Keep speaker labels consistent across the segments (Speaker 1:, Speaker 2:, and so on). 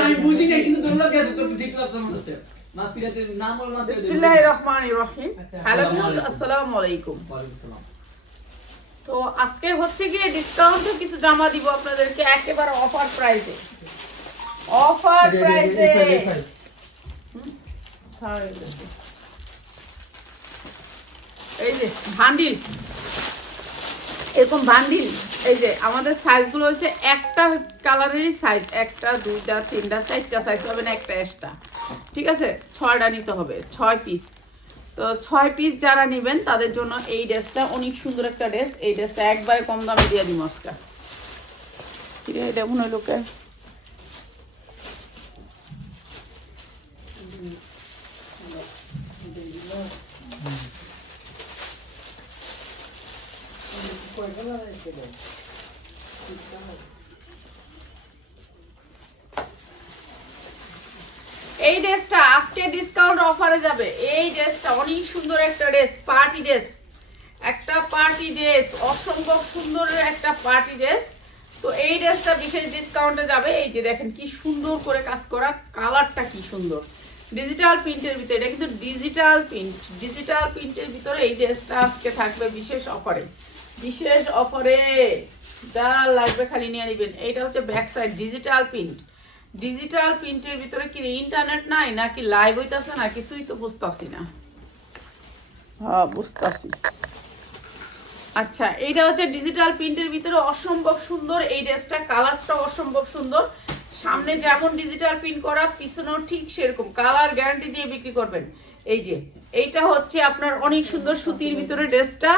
Speaker 1: আমি বুঝি না কিন্তু তোমরা ঠিক লাগছে আমার কাছে আচ্ছা,
Speaker 2: তো আজকে হচ্ছে গিয়ে ডিসকাউন্টে কিছু জামা দিব আপনাদেরকে একেবারে অফার প্রাইসে অফার প্রাইসে এই যে ভান্ডিল এরকম ভান্ডিল এই যে আমাদের সাইজগুলো হচ্ছে একটা কালারেরই সাইজ একটা, দুইটা, তিনটা, চারটা সাইজ হবে না, একটা এক্সট্রা ঠিক আছে? ছয়টা নিতে হবে, ছয় পিস তো ছয় পিস যারা নেবেন, তাদের জন্য এই ড্রেসটা অনেক সুন্দর একটা ড্রেস এই ড্রেসটা একবারে কম দামে দিয়ে দিই মস্কা ঠিক আছে? এটা মনে হলো কে? এই ড্রেসটা আজকে ডিসকাউন্ট অফারে যাবে। এই ড্রেসটা অনেক সুন্দর একটা ড্রেস পার্টি ড্রেস একটা পার্টি ড্রেস অসম্ভব সুন্দর একটা পার্টি ড্রেস তো এই ড্রেসটা বিশেষ ডিসকাউন্টে যাবে। এই যে দেখেন কি সুন্দর করে কাজ করা কালারটা কি সুন্দর। ডিজিটাল প্রিন্টের ভিতরে, এটা কিন্তু ডিজিটাল প্রিন্ট ডিজিটাল প্রিন্টের ভিতরে এই ড্রেসটা আজকে থাকবে বিশেষ অফারে বিশেষ অফারে যা লাগবে খালি নিয়ে নেবেন। এইটা হচ্ছে back side digital print digital প্রিন্টের ভিতরে কি ইন্টারনেট নাই নাকি লাইভ হইতাছে না কিছুই তো বুঝতাছি না। হ্যাঁ বুঝতাছি। আচ্ছা এইটা হচ্ছে ডিজিটাল প্রিন্টের ভিতরে অসম্ভব সুন্দর এই ড্রেসটা কালারটা অসম্ভব সুন্দর। সামনে যেমন ডিজিটাল প্রিন্ট করা পিছনেও ঠিক সেরকম। কালার গ্যারান্টি দিয়ে বিক্রি করবেন। এই যে এইটা হচ্ছে আপনার অনেক সুন্দর সুতির ভিতরে ড্রেসটা।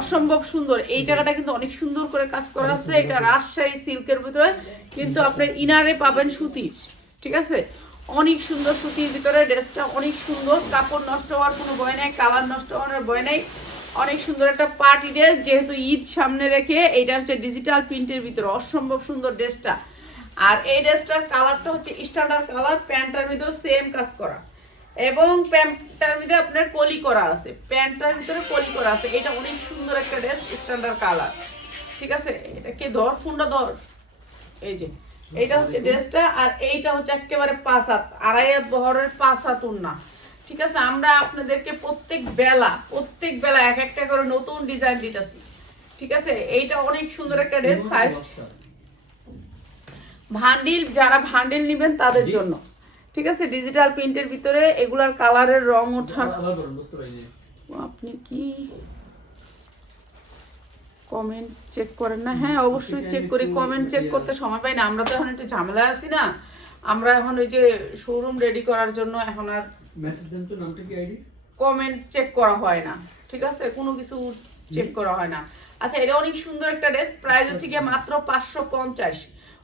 Speaker 2: অসম্ভব সুন্দর। এই জায়গাটা কিন্তু অনেক সুন্দর করে কাজ করা আছে। এটা রাজশাহী সিল্কের ভিতরে কিন্তু আপনার ইনারে পাবেন সুতির, ঠিক আছে? অনেক সুন্দর সুতির ভিতরে ড্রেসটা অনেক সুন্দর। কাপড় নষ্ট হওয়ার কোনো ভয় নাই, কালার নষ্ট হওয়ার ভয় নাই। অনেক সুন্দর একটা পার্টি ড্রেস, যেহেতু ঈদ সামনে রেখে এইটা হচ্ছে ডিজিটাল প্রিন্টের ভিতরে। অসম্ভব সুন্দর ড্রেসটা। আর এই ড্রেসটার কালারটা হচ্ছে স্ট্যান্ডার্ড কালার, প্যান্টটার ভিতরে সেম কাজ করা। এবং প্যান্টটার ভিতরে আপনার কলি করা আছে। প্যান্টটার ভিতরে কলি করা আছে। এটা অনেক সুন্দর একটা ড্রেস স্ট্যান্ডার্ড কালার ঠিক আছে? এটা কে ধর? ফোনটা ধর। এই যে এইটা হচ্ছে ড্রেসটা আর এইটা হচ্ছে একেবারে পাঁচ হাত আড়াই হাত বহরের পাঁচ হাত উন্না। ঠিক আছে? আমরা আপনাদেরকে প্রত্যেক বেলা প্রত্যেক বেলা এক একটা করে নতুন ডিজাইন দিতেছি। ঠিক আছে? এইটা অনেক সুন্দর একটা ড্রেস সাইজ ভান্ডিল যারা ভান্ডিল নেবেন তাদের জন্য। ঠিক আছে ডিজিটাল প্রিন্টের ভিতরে এগুলার কালারের রং
Speaker 1: ওঠা।
Speaker 2: আপনি কি কমেন্ট চেক করেন না? হ্যাঁ অবশ্যই চেক করি। কমেন্ট চেক করতে সময় পাই না। আমরা তো এখন একটু ঝামেলা আছি না। আমরা এখন ওই যে শোরুম রেডি করার জন্য এখন আর
Speaker 1: মেসেজ দেন তো নামটা কি আইডি
Speaker 2: কমেন্ট চেক করা হয় না। ঠিক আছে? কোনো কিছু চেক করা হয় না। আচ্ছা এটা অনেক সুন্দর একটা ড্রেস প্রাইস হচ্ছে গিয়ে মাত্র পাঁচশো পঞ্চাশ।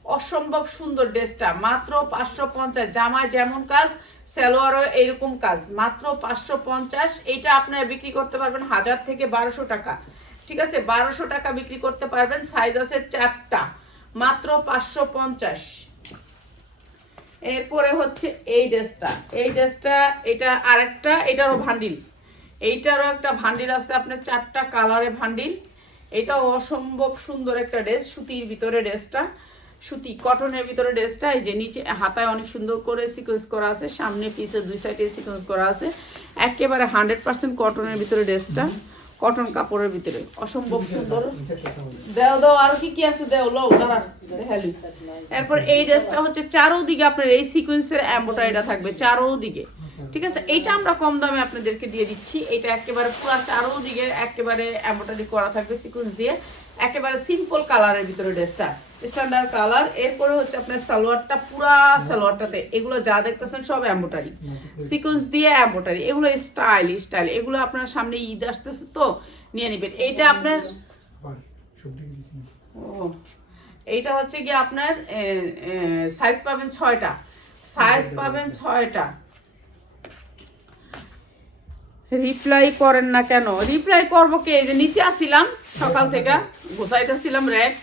Speaker 2: অসম্ভব সুন্দর ড্রেসটা। মাত্র পাঁচশো পঞ্চাশ। জামায় যেমন কাজ, সালোয়ারও এইরকম কাজ। মাত্র পাঁচশো পঞ্চাশ। এইটা আপনারা বিক্রি করতে পারবেন হাজার থেকে বারোশো টাকা। ঠিক আছে? বারোশো টাকা বিক্রি করতে পারবেন সাইজ আছে চারটা। মাত্র পাঁচশো পঞ্চাশ। এরপরে হচ্ছে এই ড্রেসটা। এই ড্রেসটা, এটা আরেকটা, এটারও ভান্ডিল। এইটারও একটা ভান্ডিল আছে আপনার, চারটা কালারে ভান্ডিল। এটাও অসম্ভব সুন্দর একটা ড্রেস, সুতির ভিতরে ড্রেসটা। সুতি কটনের ভিতরে ড্রেসটা এই যে নিচে, হাতায় অনেক সুন্দর করে সিকোয়েন্স করা আছে, সামনে পিছে দুই সাইডে সিকোয়েন্স করা আছে। একেবারে হান্ড্রেড পার্সেন্ট কটনের ভিতরে ড্রেসটা কটন কাপড়ের ভিতরে। অসম্ভব সুন্দর। দেও, দাও, আর কি কি আছে? দেও, লও, দাঁড়া এরপর এই ড্রেসটা হচ্ছে চারোদিকে আপনার এই সিকোয়েন্সের এম্বোটারিটা থাকবে, চারোদিকে। ঠিক আছে? এইটা আমরা কম দামে আপনাদেরকে দিয়ে দিচ্ছি। এটা একেবারে পুরো চারোদিকে একেবারে এম্বোটারি করা থাকবে সিকোয়েন্স দিয়ে। একেবারে সিম্পল কালারের ভিতরে ড্রেসটা স্ট্যান্ডার্ড কালার এরপরে হচ্ছে আপনার সালোয়ারটা পুরা সালোয়ারটাতে। এগুলো যা দেখতেছেন সব এম্বোটারি সিকোয়েন্স দিয়ে এম্বোটারি এগুলো স্টাইল স্টাইল এগুলো আপনার সামনে ঈদ আসতেছে তো নিয়ে নেবেন। এইটা আপনার ও এইটা হচ্ছে কি আপনার সাইজ পাবেন ছয়টা। সাইজ পাবেন ছয়টা। রিপ্লাই করেন না কেন? রিপ্লাই করব কে? যে নিচে আসছিলাম, সকাল থেকে। গোছাইতেছিলাম র্যাক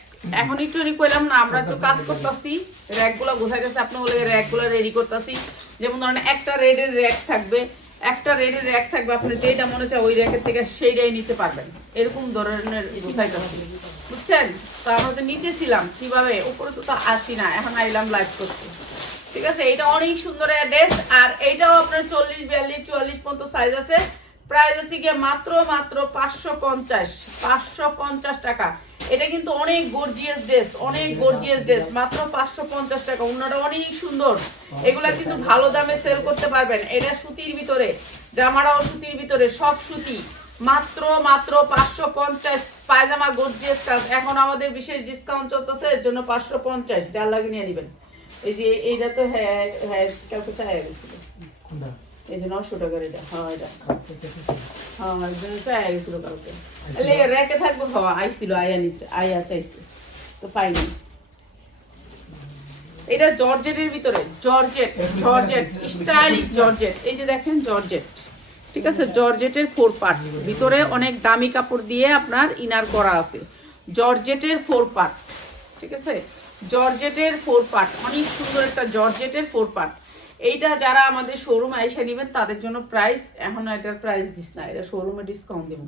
Speaker 2: এখন একটু রেডি করলাম না, আমরা একটু কাজ করতেছি। র্যাকগুলো গোছাইতেছি আপনার বলে র্যাকগুলো রেডি করতেছি। যেমন ধরেন, একটা রেডের র্যাক থাকবে। একটা রেডের র্যাক থাকবে, আপনি যেটা মনে চায় ওই র্যাকের থেকে সেইটাই নিতে পারবেন। এরকম ধরনের গোছাইতেছি। বুঝছেন? তো আমরা তো নিচে ছিলাম, কীভাবে? উপরে তো তো আসি না, এখন আইলাম লাইভ করতে। ঠিক আছে এটা অনেক সুন্দর ড্রেস আর এইটাও আপনার চল্লিশ, বিয়াল্লিশ, চুয়াল্লিশ পর্যন্ত সাইজ আছে। প্রাইস হচ্ছে গিয়ে মাত্র মাত্র পাঁচশো পঞ্চাশ টাকা। এটা কিন্তু অনেক গর্জিয়াস ড্রেস অনেক গর্জিয়াস ড্রেস মাত্র পাঁচশো পঞ্চাশ টাকা। অন্যটা অনেক সুন্দর। এগুলা কিন্তু ভালো দামে সেল করতে পারবেন। এটা সুতির ভিতরে জামারাও সুতির ভিতরে, সব সুতি। মাত্র মাত্র পাঁচশো পঞ্চাশ পায়জামা গর্জিয়াস কাজ। এখন আমাদের বিশেষ ডিসকাউন্ট চলতেছে, এর জন্য পাঁচশো পঞ্চাশ, যার লাগে নিয়ে নেবেন। এই যে এইটা তো হ্যাঁ হ্যাঁ কাউকে চাই গেছিল এই যে নশো টাকার এটা। হ্যাঁ এটা। হ্যাঁ একজন চাই গেছিল কাউকে এলে রেখে থাকব হওয়া আইছিল আয়া নিছে আয়া চাইছে। তো পাইনি এটা জর্জেটের ভিতরে জর্জেট জর্জেট স্টাইলিশ জর্জেট। এই যে দেখেন জর্জেট। ঠিক আছে জর্জেটের ফোর পার্ট। ভিতরে অনেক দামি কাপড় দিয়ে আপনার ইনার করা আছে। জর্জেটের ফোর পার্ট। ঠিক আছে? জর্জেটের ফোর পার্ট অনেক সুন্দর একটা জর্জেটের ফোর পার্ট এইটা যারা আমাদের শোরুম এসে নেবেন তাদের জন্য প্রাইস এখন এটার প্রাইস দিস না এটা শোরুমে ডিসকাউন্ট দেবো।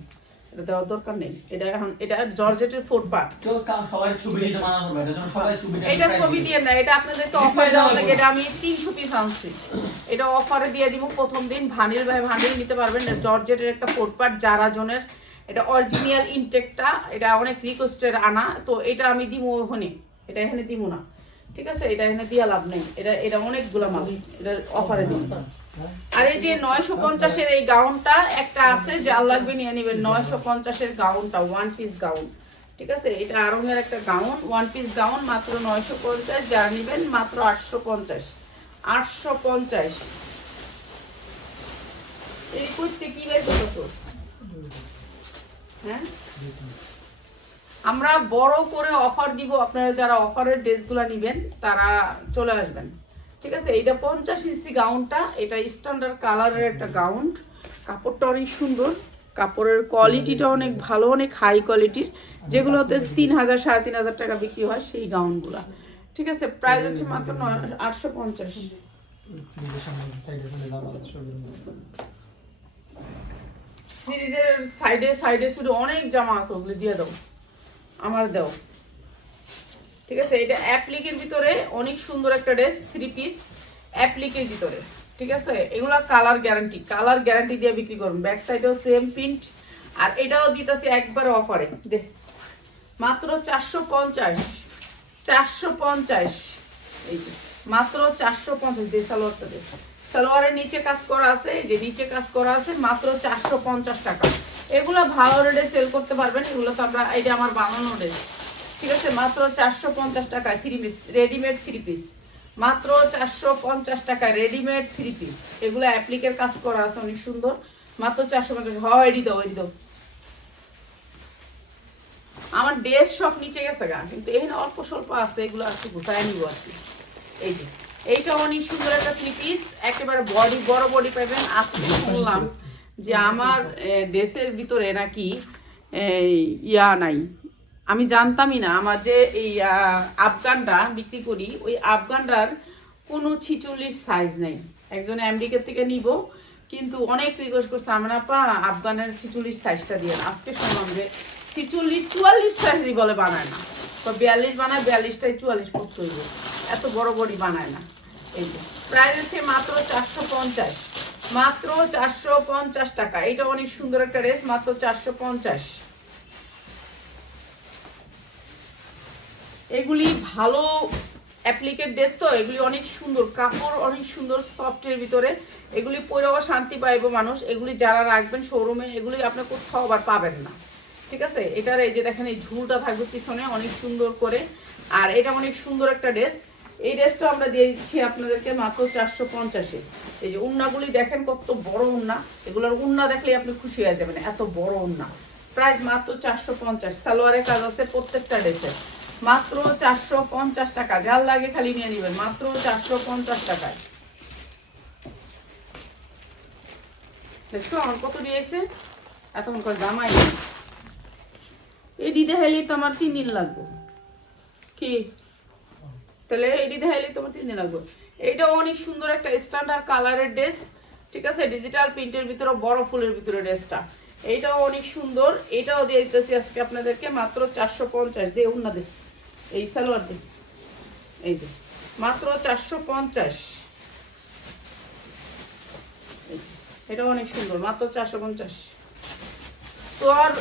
Speaker 2: এটা দেওয়ার দরকার নেই এটা এখন এটা জর্জেটের ফোর পার্ট এটা ছবি দিয়ে না এটা আপনাদের তো অফার দেওয়া লাগে এটা আমি তিনশো পিস আনছি। এটা অফারে দিয়ে দিব প্রথম দিন ভানিল ভাই ভানিল নিতে পারবেন এটা জর্জেটের একটা ফোটপাট যারা জনের এটা অরিজিনাল ইনটেকটা এটা অনেক রিকোয়েস্টের আনা তো এটা আমি দিব ওখানে। এটা এখানে দিব না। ঠিক আছে? এটা এখানে দিয়া লাভ নেই। এটা এটা অনেকগুলো মাল। এটা অফারে দিব আর এই যে নয়শো পঞ্চাশের এই গাউনটা একটা আছে যার লাগবে নিয়ে নেবেন। নয়শো পঞ্চাশের গাউনটা ওয়ান পিস গাউন ঠিক আছে? এটা আরঙের একটা গাউন ওয়ান পিস গাউন মাত্র নয়শো পঞ্চাশ। যারা নেবেন, মাত্র আটশো পঞ্চাশ। আটশো পঞ্চাশ। এই করতে কি বের করতেছো হ্যাঁ? আমরা বড় করে অফার দিব আপনারা যারা অফারের ড্রেসগুলো নেবেন তারা চলে আসবেন। ঠিক আছে? এটা পঞ্চাশ ইঞ্চি গাউনটা এটা স্ট্যান্ডার্ড কালারের একটা গাউন কাপড়টা অনেক সুন্দর। কাপড়ের কোয়ালিটিটা অনেক ভালো অনেক হাই কোয়ালিটির যেগুলোতে তিন হাজার সাড়ে তিন হাজার টাকা বিক্রি হয় সেই গাউনগুলা ঠিক আছে? প্রাইস হচ্ছে মাত্র আটশো পঞ্চাশ। সিরিজের সাইডে সাইডে শুধু অনেক জামা আছে ওগুলো দিয়ে দাও। আমার দাও। ঠিক আছে? এটা অ্যাপ্লিকের ভিতরে অনেক সুন্দর একটা ড্রেস থ্রি পিস অ্যাপ্লিকের ভিতরে। ঠিক আছে? এগুলা কালার গ্যারান্টি কালার গ্যারান্টি দিয়ে বিক্রি করুন। ব্যাক সাইডেও সেম প্রিন্ট আর এটাও দিতেছে একবারে অফারে দে। মাত্র চারশো পঞ্চাশ। চারশো পঞ্চাশ। এই যে, মাত্র চারশো পঞ্চাশ। দিয়ে সালোয়ারটা দে। সালোয়ারের নিচে কাজ করা আছে, এই যে নিচে কাজ করা আছে, মাত্র চারশো পঞ্চাশ টাকা। এগুলো ভালো রেটে সেল করতে পারবেন। এগুলো তো আমরা এটা আমার বানানো ড্রেস ঠিক আছে? মাত্র চারশো পঞ্চাশ টাকা three piece readymade three piece মাত্র চারশো পঞ্চাশ টাকা রেডিমেড থ্রি পিস এগুলো অ্যাপ্লিকের কাজ করা আছে, অনেক সুন্দর। মাত্র চারশো পঞ্চাশ হয় এডি দাও এডি দাও। আমার ড্রেস সব নিচে গেছে গা, কিন্তু এখানে অল্প স্বল্প আছে, এগুলো আছে গুছায় নিব আর কি। এই যে, এইটা অনেক সুন্দর একটা থ্রি পিস একেবারে বডি বড় বডি পাবেন। আজকে শুনলাম যে আমার ড্রেসের ভিতরে নাকি ইয়া নাই। আমি জানতামই না আমার যে এই আহ, আফগানটা বিক্রি করি ওই আফগানটার কোনো ছিচল্লিশ সাইজ নেই। একজন আমেরিকার থেকে নিব কিন্তু অনেক রিকোয়েস্ট করছে আমার আপা আফগানের ছিচল্লিশ সাইজটা দিয়ে আজকে শুনলাম যে ছিচল্লিশ চুয়াল্লিশ সাইজই বলে বানায় না। তো বিয়াল্লিশ বানায় বিয়াল্লিশটাই চুয়াল্লিশ পড়তে হইব। এত বড় বড়ি বানায় না। এই যে প্রাইস হচ্ছে মাত্র চারশো পঞ্চাশ। মাত্র চারশো পঞ্চাশ টাকা। এটা অনেক সুন্দর একটা রেস, মাত্র চারশো পঞ্চাশ। এগুলি ভালো অ্যাপ্লিকেট ড্রেস তো, এগুলি অনেক সুন্দর, কাপড় অনেক সুন্দর সফটের ভিতরে। এগুলি পরেও শান্তি পাইবো মানুষ। এগুলি যারা রাখবেন শোরুমে এগুলি আপনি কোথাও আবার পাবেন না। ঠিক আছে? এটার এই যে দেখেন, এই ঝুলটা থাকবে পিছনে, অনেক সুন্দর করে। আর এটা অনেক সুন্দর একটা ড্রেস এই ড্রেসটা আমরা দিয়ে দিচ্ছি আপনাদেরকে মাত্র চারশো পঞ্চাশে। এই যে উন্নাগুলি দেখেন কত বড় উন্না, এগুলোর উন্না দেখলে আপনি খুশি হয়ে যাবেন, এত বড় উন্না। প্রাইস মাত্র চারশো পঞ্চাশ, সালোয়ারের কাজ আছে প্রত্যেকটা ড্রেসের। মাত্র চারশো পঞ্চাশ টাকা, যার লাগে খালি নিয়ে নেবেন, মাত্র চারশো পঞ্চাশ টাকায়। দেখছ আমার কত দিয়েছে? এতক্ষণ জামাই। এই দিদে হাইলে তো আমার তিন দিন লাগবে। কি? তাহলে এটি দেখাইলে তোমার তিন দিন লাগবে। এইটা অনেক সুন্দর একটা স্ট্যান্ডার্ড কালারের ড্রেস ঠিক আছে? ডিজিটাল প্রিন্টের ভিতরে, বড় ফুলের ভিতরে ড্রেসটা এইটাও অনেক সুন্দর। এটাও দিয়ে দিতেছি আজকে আপনাদেরকে মাত্র চারশো পঞ্চাশ। দিয়ে উন্না দে। এই সালোয়ার দে। এই যে, মাত্র চারশো পঞ্চাশ। এটাও অনেক সুন্দর, মাত্র চারশো পঞ্চাশ। তো আর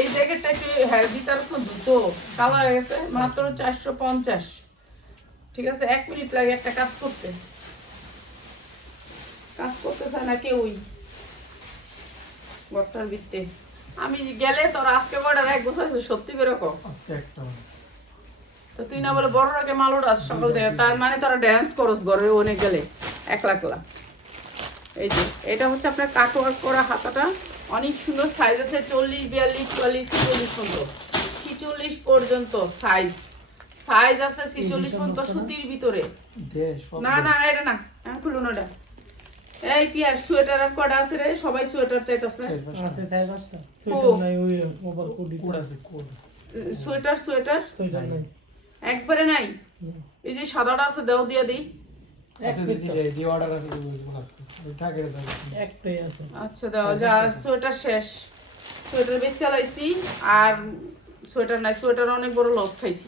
Speaker 2: এই জ্যাকেটটা একটু হ্যাঁ দিতার তো দুটো কালার গেছে মাত্র চারশো পঞ্চাশ। ঠিক আছে এক মিনিট লাগে একটা কাজ করতে। কাজ করতে চায় না কেউই। ঘরটার ভিত্তে আমি গেলে তোর আজকে কয়টা এক বছর আছে সত্যি করে কো তো তুই না বলে বড় রাগে মাল উড়াস সকাল থেকে। তার মানে তোরা ড্যান্স করস ঘরে অনেক গেলে একলা একলা। এই যে এটা হচ্ছে আপনার কাটওয়ার্ক করা হাতাটা। অনেক সুন্দর সাইজ আছে চল্লিশ বিয়াল্লিশ চুয়াল্লিশ ছিচল্লিশ পর্যন্ত ছিচল্লিশ পর্যন্ত সাইজ সাইজ আছে ছিচল্লিশ পর্যন্ত সুতির ভিতরে। না না না, এটা না আমি খুলুন ওটা। এই পিয়ার সোয়েটার আর কটা আছে রে? সবাই সোয়েটার চাইতেছে।
Speaker 3: আছে চাই পাঁচটা।
Speaker 2: ও।
Speaker 3: সুইটার নাই ওই ওভার কোড
Speaker 4: আছে কোড
Speaker 2: সোয়েটার সোয়েটার? একবারে নাই? এই যে সাদাটা আছে দেও দিয়ে দিই। আচ্ছা দেওয়া যা সোয়েটার শেষ। সোয়েটার বেচ চালাইছি আর সোয়েটার নাই সোয়েটার অনেক বড় লস খাইছি।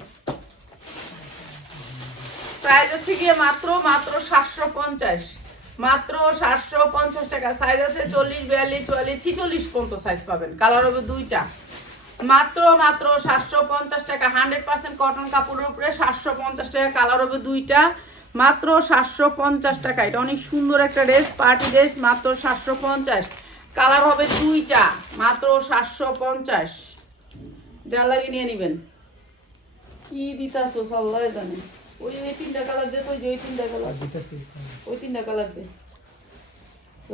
Speaker 2: প্রাইস হচ্ছে গিয়ে মাত্র মাত্র সাতশো পঞ্চাশ। মাত্র সাতশো পঞ্চাশ টাকা। সাইজ আছে চল্লিশ, বিয়াল্লিশ, চুয়াল্লিশ, ছিচল্লিশ পর্যন্ত সাইজ পাবেন। কালার হবে দুইটা। মাত্র মাত্র সাতশো পঞ্চাশ টাকা। হান্ড্রেড পার্সেন্ট কটন কাপড়ের উপরে সাতশো পঞ্চাশ টাকা। কালার হবে দুইটা। মাত্র সাতশো পঞ্চাশ টাকা। এটা অনেক সুন্দর একটা ড্রেস পার্টি ড্রেস মাত্র সাতশো পঞ্চাশ। কালার হবে দুইটা। মাত্র সাতশো পঞ্চাশ। যা লাগে নিয়ে নেবেন। কি দিতাছো, সাল্লাহ জানে। ওই ওই তিনটা কালার দে ওই যে ওই তিনটা কালার ওই তিনটা কালার দে।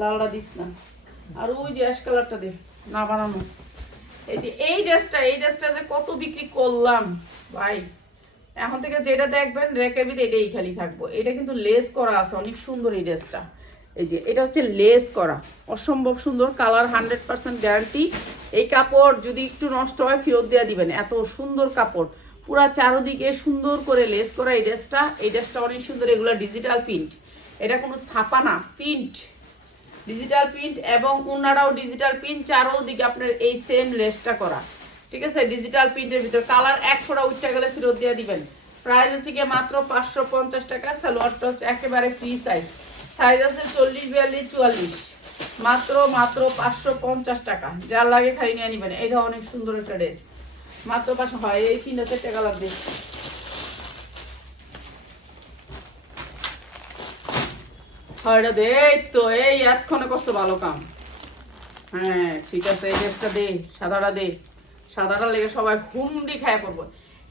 Speaker 2: লালটা দিস না। আর ওই যে অ্যাশ কালারটা দে না বানানো। এই যে এই ড্রেসটা এই ড্রেসটা যে কত বিক্রি করলাম ভাই। এখন থেকে যেটা দেখবেন রেকের ভিতরে এটাই খালি থাকব। এটা কিন্তু লেস করা আছে অনেক সুন্দর এই ড্রেসটা এই যে এটা হচ্ছে লেস করা। অসম্ভব সুন্দর কালার হান্ড্রেড পার্সেন্ট গ্যারান্টি এই কাপড় যদি একটু নষ্ট হয় ফেরত দেওয়া দিবেন। এত সুন্দর কাপড়। পুরা চারোদিকে সুন্দর করে লেস করা এই ড্রেসটা। এই ড্রেসটা অনেক সুন্দর, এগুলো ডিজিটাল প্রিন্ট এটা কোনো ছাপা না প্রিন্ট ডিজিটাল প্রিন্ট এবং উনারাও ডিজিটাল প্রিন্ট চারোদিকে আপনার এই সেম লেসটা করা। ঠিক আছে? ডিজিটাল প্রিন্টের ভিতর। কালার এক ফোড়া উঠতে গেলে ফেরত দিয়ে দিবেন। প্রাইস হচ্ছে গিয়ে মাত্র পাঁচশো পঞ্চাশ টাকা সালোয়ারটা হচ্ছে একেবারে ফ্রি সাইজ সাইজ আছে চল্লিশ, বিয়াল্লিশ, চুয়াল্লিশ। মাত্র মাত্র পাঁচশো পঞ্চাশ টাকা। যার লাগে খালি নিয়ে নিবেন। এটা অনেক সুন্দর একটা ড্রেস মাত্র পাঁচশো হয়, এই তিনটা চারটে কালার দিয়ে হয় দে তো, এই এতক্ষণে ভালো কাম। হ্যাঁ ঠিক আছে, এই ড্রেসটা দে, সাদাটা দে। সাদাটা লেগে সবাই হুমড়ি খায় পড়ব।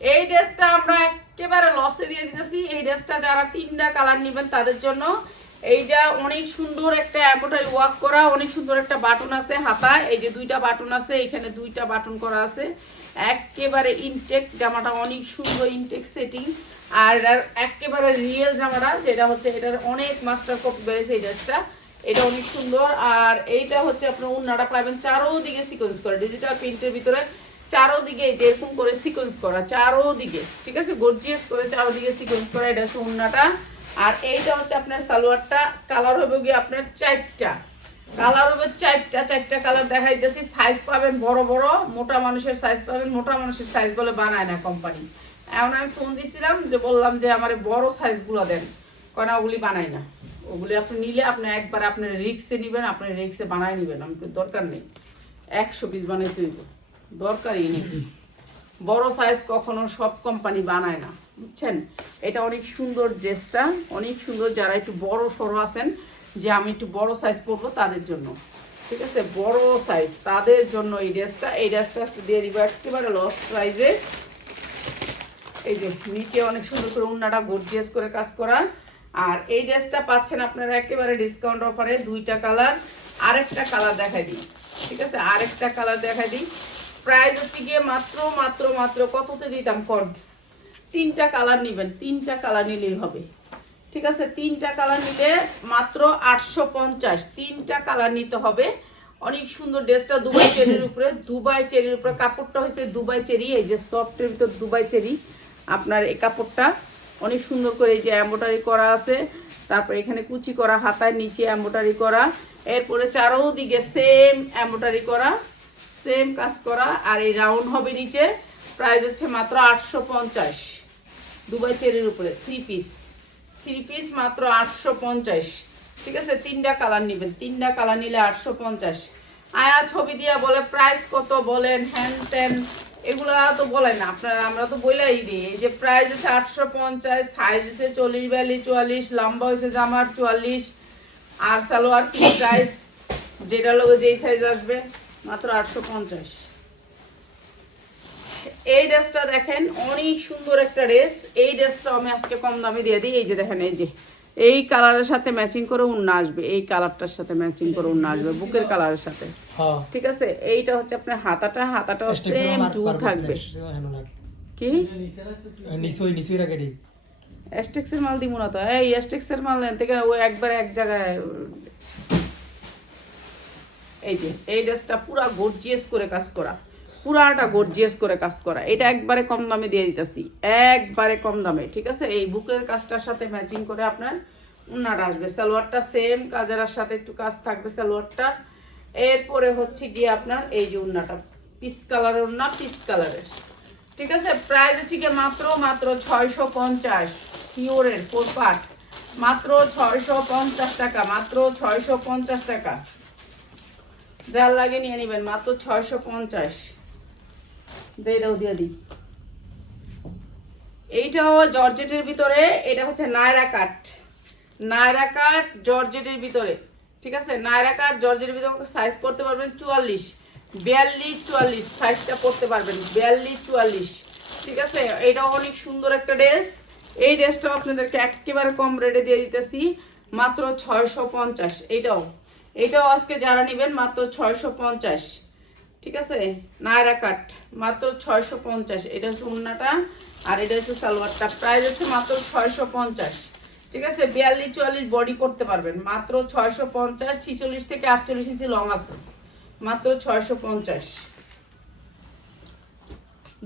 Speaker 2: এই ড্রেসটা আমরা একেবারে লসে দিয়ে দিতেছি। এই ড্রেসটা যারা তিনটা কালার নেবেন তাদের জন্য, এইটা অনেক সুন্দর একটা এম্ব্রয়ডারি ওয়ার্ক করা, অনেক সুন্দর একটা বাটন আছে হাতায়। এই যে দুইটা বাটন আছে, এখানে দুইটা বাটন করা আছে। একেবারে ইনটেক জামাটা অনেক সুন্দর ইনটেক সেটিং আর একেবারে রিয়েল জামাটা, যেটা হচ্ছে এটার অনেক মাস্টার কপি বেড়েছে এই ড্রেসটা এটা অনেক সুন্দর। আর এইটা হচ্ছে আপনার উন্নাটা পাবেন চারোদিকে সিকোয়েন্স করা ডিজিটাল প্রিন্টের ভিতরে চারোদিকে এই যে করে সিকোয়েন্স করা, চারোদিকে, ঠিক আছে? গর্জিয়াস করে চারোদিকে সিকোয়েন্স করা এটা হচ্ছে উন্নাটা। আর এইটা হচ্ছে আপনার সালোয়ারটা কালার হবে গিয়ে আপনার চারটা। কালার হবে চারটা চারটা কালার দেখাইতেছি। সাইজ পাবেন বড় বড়, মোটা মানুষের সাইজ পাবেন, মোটা মানুষের সাইজ বলে বানায় না কোম্পানি এখন আমি ফোন দিছিলাম যে বললাম যে আমার বড় সাইজগুলো দেন। কেন ওগুলি বানাই না। ওগুলি আপনি নিলে আপনি একবার আপনার রিক্সে নেবেন আপনার রিক্সে বানাই নেবেন। আমি দরকার নেই। একশো পিস বানাই তুইব দরকারই নেই। বড় সাইজ কখনো সব কোম্পানি বানায় না। বুঝছেন? এটা অনেক সুন্দর ড্রেসটা অনেক সুন্দর যারা একটু বড় সরো আছেন যে আমি একটু বড় সাইজ পরবো তাদের জন্য। ঠিক আছে? বড় সাইজ তাদের জন্য এই ড্রেসটা এই ড্রেসটা দিয়ে দিব একেবারে লস প্রাইজে এই যে নিচে অনেক সুন্দর করে উন্নাটা গর্জিয়াস করে কাজ করা। আর এই ড্রেসটা পাচ্ছেন আপনারা একেবারে ডিসকাউন্ট অফারে দুইটা কালার আরেকটা কালার দেখাই দিই। ঠিক আছে? আরেকটা কালার দেখাই দিই। প্রাইস হচ্ছে গিয়ে মাত্র মাত্র মাত্র কততে দিতাম? কর। তিনটা কালার নেবেন। তিনটা কালার নিলেই হবে। ঠিক আছে, তিনটা কালার নিলে মাত্র আটশো পঞ্চাশ। তিনটা কালার নিতে হবে। অনেক সুন্দর ড্রেসটা দুবাই চেরির উপরে। দুবাই চেরির উপরে কাপড়টা হয়েছে দুবাই চেরি। এই যে সফটের ভিতর দুবাই চেরি। আপনার এই কাপড়টা অনেক সুন্দর করে এই যে এম্বোটারি করা আছে। তারপর এখানে কুচি করা, হাতায় নিচে এম্বোটারি করা। এরপরে চারোদিকে সেম এম্বোটারি করা সেম কাজ করা। আর এই রাউন্ড হবে নিচে। প্রাইস হচ্ছে মাত্র আটশো পঞ্চাশ। দুবাই চেরির উপরে থ্রি পিস থ্রি পিস মাত্র আটশো পঞ্চাশ। ঠিক আছে, তিনটা কালার নেবেন। তিনটা কালার নিলে আটশো পঞ্চাশ। আয়া ছবি দিয়া বলে প্রাইস কত বলেন, হ্যান ত্যান, এগুলো তো বলেন না। আপনারা, আমরা তো বলেই দিই। এই যে প্রাইস হচ্ছে আটশো পঞ্চাশ সাইজ হচ্ছে চল্লিশ বিয়াল্লিশ, চুয়াল্লিশ, লম্বা হয়েছে জামার চুয়াল্লিশ, আর সালোয়ার কি সাইজ যেটা লোক যেই সাইজ আসবে, মাত্র আটশো পঞ্চাশ। এই ড্রেসটা দেখেন অনেক সুন্দর একটা ড্রেস। এই ড্রেসটা আমি আজকে কম দামে দিয়ে দিই। এই যে দেখেন এই যে। এই কালারের সাথে ম্যাচিং করে উন্না আসবে। এই কালারটার সাথে ম্যাচিং করে উন্না আসবে বুকের কালারের সাথে।
Speaker 4: হ্যাঁ।
Speaker 2: ঠিক আছে? এইটা হচ্ছে আপনার হাতাটা। হাতাটাও সেম জু থাকবে। কি?
Speaker 4: নিচই নিচই রাখে দিই
Speaker 2: অ্যাস্টেক্সের মাল দিব না তো। এই অ্যাস্টেক্সের মাল নেন থেকে ও একবার এক জায়গায় এই যে এই ড্রেসটা পুরা গর্জিয়াস করে কাজ করা। পুরাটা গর্জিয়াস করে কাজ করা। এটা একবারে কম দামে দিয়ে দিতেছি। একবারে কম দামে, ঠিক আছে? এই বুকের কাজটার সাথে ম্যাচিং করে আপনার উন্নাটা আসবে। সালোয়ারটা সেম কাজের সাথে একটু কাজ থাকবে সালোয়ারটা। এরপরে হচ্ছে গিয়ে আপনার এই যে উন্নাটা পিস কালারের উন্না পিস কালারের ঠিক আছে? প্রাইস হচ্ছে গিয়ে মাত্র মাত্র ছয়শো পঞ্চাশ। পিওরের ফোর পার্ট মাত্র ছয়শো পঞ্চাশ টাকা, মাত্র ছয়শো পঞ্চাশ টাকা। যার লাগে নিয়ে নেবেন, মাত্র ছয়শো পঞ্চাশ। এটাও দিয়ে দিই। এইটাও জর্জেটের ভিতরে, এটা হচ্ছে নায়রা কাট নায়রা কাট জর্জেটের ভিতরে, ঠিক আছে? নায়রা কাট জর্জেটের ভিতরে সাইজ করতে পারবেন চুয়াল্লিশ। বিয়াল্লিশ, চুয়াল্লিশ সাইজটা পড়তে পারবেন। বিয়াল্লিশ, চুয়াল্লিশ, ঠিক আছে? এটা অনেক সুন্দর একটা ড্রেস। এই ড্রেসটাও আপনাদেরকে একেবারে কম রেটে দিয়ে দিতেছি, মাত্র ছয়শো পঞ্চাশ। এইটাও এইটাও আজকে যারা নেবেন মাত্র ছয়শো পঞ্চাশ। ঠিক আছে? নায়রা কাট মাত্র ছয়শো পঞ্চাশ। এটা হচ্ছে উন্নাটা আর এটা হচ্ছে সালোয়ারটা। প্রাইস হচ্ছে মাত্র ছয়শো পঞ্চাশ। ঠিক আছে? বিয়াল্লিশ, চুয়াল্লিশ বডি করতে পারবেন। মাত্র ছয়শো পঞ্চাশ, ছিচল্লিশ থেকে আটচল্লিশ ইঞ্চি লং আছে। মাত্র ছয়শো পঞ্চাশ।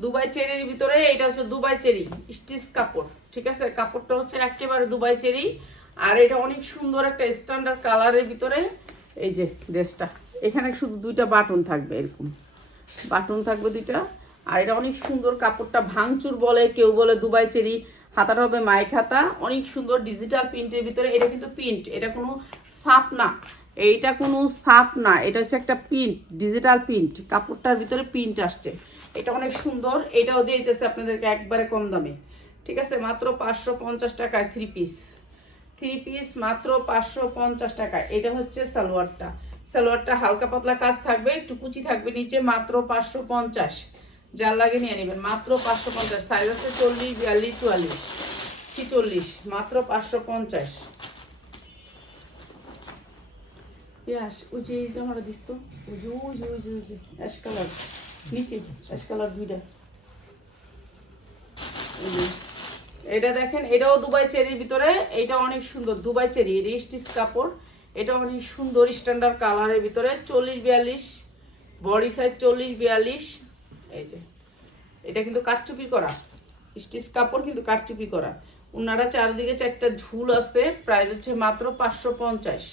Speaker 2: দুবাই চেরির ভিতরে এটা হচ্ছে দুবাই চেরি, স্টিচ কাপড়। ঠিক আছে? কাপড়টা হচ্ছে একেবারে দুবাই চেরি। আর এটা অনেক সুন্দর একটা স্ট্যান্ডার্ড কালারের ভিতরে। এই যে ড্রেসটা এখানে শুধু দুইটা বাটন থাকবে এরকম। বাটন থাকবে দুইটা। আর এটা অনেক সুন্দর কাপড়টা ভাঙচুর বলে, কেউ বলে দুবাই চেরি হাতাটা হবে মাইক হাতা অনেক সুন্দর ডিজিটাল প্রিন্টের ভিতরে। এটা কিন্তু প্রিন্ট এটা কোনো সাপ না। এইটা কোনো সাপ না। এটা হচ্ছে একটা প্রিন্ট ডিজিটাল প্রিন্ট কাপড়টার ভিতরে প্রিন্ট আসছে। এটা অনেক সুন্দর। এটাও দিয়ে দিতেছে আপনাদেরকে একবারে কম দামে। ঠিক আছে? মাত্র পাঁচশো পঞ্চাশ টাকায় থ্রি পিস থ্রি পিস মাত্র পাঁচশো পঞ্চাশ টাকা এটা হচ্ছে সালোয়ারটা। সালোয়ারটা হালকা পাতলা কাজ থাকবে, একটু কুচি থাকবে নিচে, মাত্র পাঁচশো পঞ্চাশ। যার লাগে নিয়ে নেবেন, মাত্র পাঁচশো পঞ্চাশ। সাইজ আছে চল্লিশ, বিয়াল্লিশ, চুয়াল্লিশ, ছিচল্লিশ, মাত্র পাঁচশো পঞ্চাশ। এটা দেখেন, এটাও দুবাই চেরির ভিতরে, এটা অনেক সুন্দর, দুবাই চেরি, রিস্টিস কাপড়। এটা অনেক সুন্দর স্ট্যান্ডার্ড কালারের ভিতরে, চল্লিশ বিয়াল্লিশ বডি সাইজ চল্লিশ বিয়াল্লিশ। এই যে, এটা কিন্তু কাটচুপি করা, স্টিচ কাপড় কিন্তু কাটচুপি করা। উনারা চারদিকে চারটা ঝুল আছে প্রাইস হচ্ছে মাত্র পাঁচশো পঞ্চাশ।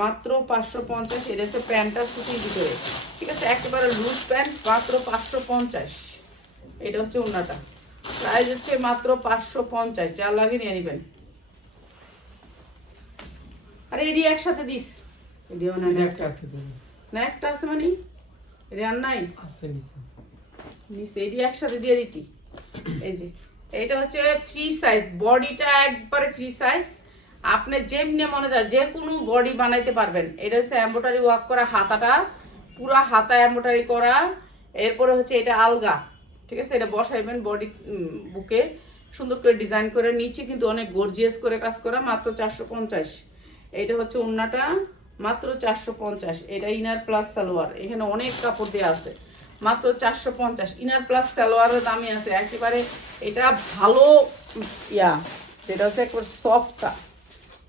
Speaker 2: মাত্র পাঁচশো পঞ্চাশ এটা হচ্ছে প্যান্টটা সুতির ভিতরে। ঠিক আছে, একেবারে লুজ প্যান্ট মাত্র পাঁচশো পঞ্চাশ। এটা হচ্ছে উন্নাটা প্রাইস হচ্ছে মাত্র পাঁচশো পঞ্চাশ যা লাগে নিয়ে নেবেন। আরে এডি একসাথে দিস। এডিও না
Speaker 4: একটা আছে তো।
Speaker 2: না একটা আছে মানে? আর নাই?
Speaker 4: আছে নিচে।
Speaker 2: নিচে এডি একসাথে দিয়ে দিতি। এই যে এইটা হচ্ছে ফ্রি সাইজ বডিটা একবারে ফ্রি সাইজ আপনি যেমনি মনে চায় যে কোনো বডি বানাইতে পারবেন। এটা হচ্ছে এম্বোটারি ওয়ার্ক করা হাতাটা। পুরা হাতা এম্বোটারি করা। এরপরে হচ্ছে এটা আলগা। ঠিক আছে? এটা বসাইবেন বডি বুকে। সুন্দর করে ডিজাইন করে নিচে কিন্তু অনেক গর্জিয়াস করে কাজ করা। মাত্র চারশো পঞ্চাশ। এটা হচ্ছে ওন্নাটা মাত্র চারশো পঞ্চাশ। এটা ইনার প্লাস সালোয়ার। এখানে অনেক কাপড় দেওয়া আছে। মাত্র চারশো পঞ্চাশ। ইনার প্লাস সালোয়ারের দামই আছে। একেবারে এটা ভালো, ইয়া, যেটা হচ্ছে একবার সফটটা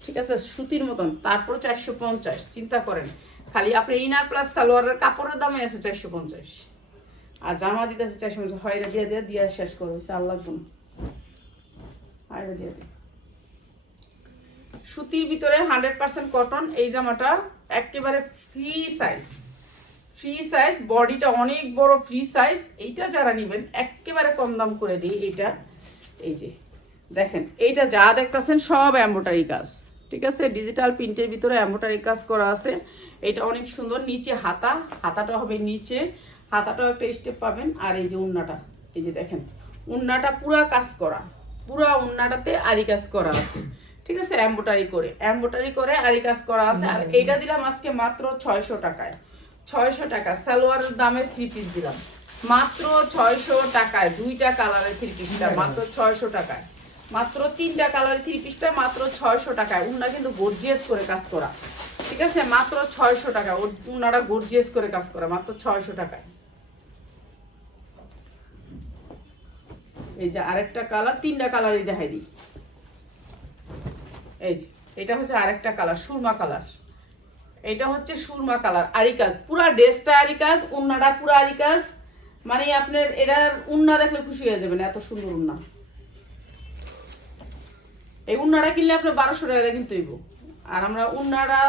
Speaker 2: ঠিক আছে? সুতির মতন। তারপর চারশো পঞ্চাশ। চিন্তা করেন। খালি আপনি ইনার প্লাস সালোয়ারের কাপড়ের দামে আছে চারশো পঞ্চাশ। আর জামা দিতেছে চারশো পঞ্চাশ। হয়রা দিয়ে দিয়ে দিয়ে শেষ করো। লাগবো না হয়রা দিয়ে দিয়ে। সুতির ভিতরে হান্ড্রেড পার্সেন্ট কটন, এই জামাটা একেবারে ফ্রি সাইজ ফ্রি সাইজ বডিটা অনেক বড় ফ্রি সাইজ এইটা যারা নেবেন, একেবারে কম দাম করে দিই এইটা। এই যে, দেখেন, এইটা যা দেখতেছেন সব এম্বোটারি কাজ। ঠিক আছে? ডিজিটাল প্রিন্টের ভিতরে এম্বোটারি কাজ করা আছে। এটা অনেক সুন্দর, নিচে হাতা, হাতাটা হবে নিচে। হাতাটাও একটা স্টেপ পাবেন। আর এই যে উন্নাটা, এই যে দেখেন, উন্নাটা পুরা কাজ করা। পুরা উন্নাটাতে আরি কাজ করা আছে। ঠিক আছে? এম্বোটারি করে। এম্বোটারি করে আরি কাজ করা আছে। আর এইটা দিলাম আজকে মাত্র ছয়শো টাকায়। ছয়শো টাকা। সালোয়ারের দামে থ্রি পিস দিলাম। মাত্র ছয়শো টাকায়। দুইটা কালারের থ্রি পিসটা মাত্র ছয়শো টাকায়। মাত্র তিনটা কালারের থ্রি পিসটা মাত্র ছয়শো টাকায়। উন্না কিন্তু গর্জিয়াস করে কাজ করা। ঠিক আছে? মাত্র ছয়শো টাকা উন্নাটা গর্জিয়াস করে কাজ করা। মাত্র ছয়শো টাকায়। এই যে আরেকটা কালার তিনটা কালারই দেখাই দিই। এই যে, এটা হচ্ছে আরেকটা কালার সুরমা কালার এটা হচ্ছে সুরমা কালার আরিকাজ পুরা ড্রেসটা আরিকাজ উন্নাটা পুরা আরিকাজ মানে আপনার এটার উন্না দেখলে খুশি হয়ে যাবেন, এত সুন্দর উন্না। এই উন্নাটা কিনলে আপনার বারোশো টাকা কিনতে হইব। আর আমরা উন্নাটা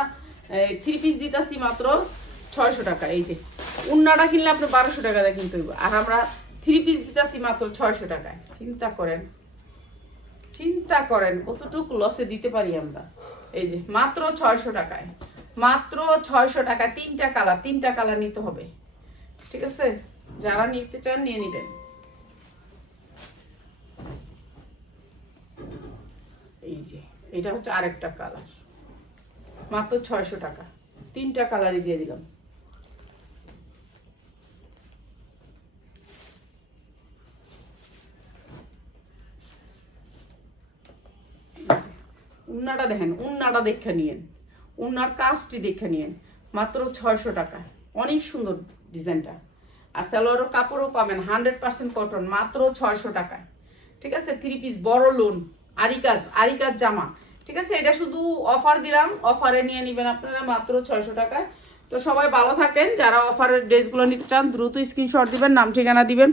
Speaker 2: থ্রি পিস দিতেছি মাত্র ছয়শো টাকা, এই যে। উন্নাটা কিনলে আপনার বারোশো টাকা কিনতে হইব। আর আমরা থ্রি পিস দিতেছি মাত্র ছয়শো টাকায়। চিন্তা করেন। চিন্তা করেন কতটুকু লসে দিতে পারি আমরা। এই যে, মাত্র ছয়শো টাকায়। মাত্র ছয়শো টাকা, তিনটা কালার তিনটা কালার নিতে হবে। ঠিক আছে? যারা নিতে চান, নিয়ে নিবেন। এই যে, এটা হচ্ছে আরেকটা কালার মাত্র ছয়শো টাকা। তিনটা কালারই দিয়ে দিলাম উন্নাটা দেখেন, উন্নাটা দেখে নিয়েন। উন্নার কাজটি দেখে নিয়েন। মাত্র ছয়শো টাকা। অনেক সুন্দর ডিজাইনটা। আর সালোয়ারের কাপড়ও পাবেন হান্ড্রেড পার্সেন্ট কটন, মাত্র ছয়শো টাকায়। ঠিক আছে? থ্রি পিস বড় লোন আরিকাজ আরিকাজ জামা। ঠিক আছে? এটা শুধু অফার দিলাম অফারে নিয়ে নেবেন আপনারা, মাত্র ছয়শো টাকায়। তো সবাই ভালো থাকেন। যারা অফারের ড্রেসগুলো নিতে চান, দ্রুত স্ক্রিনশট দিবেন, নাম ঠিকানা দিবেন।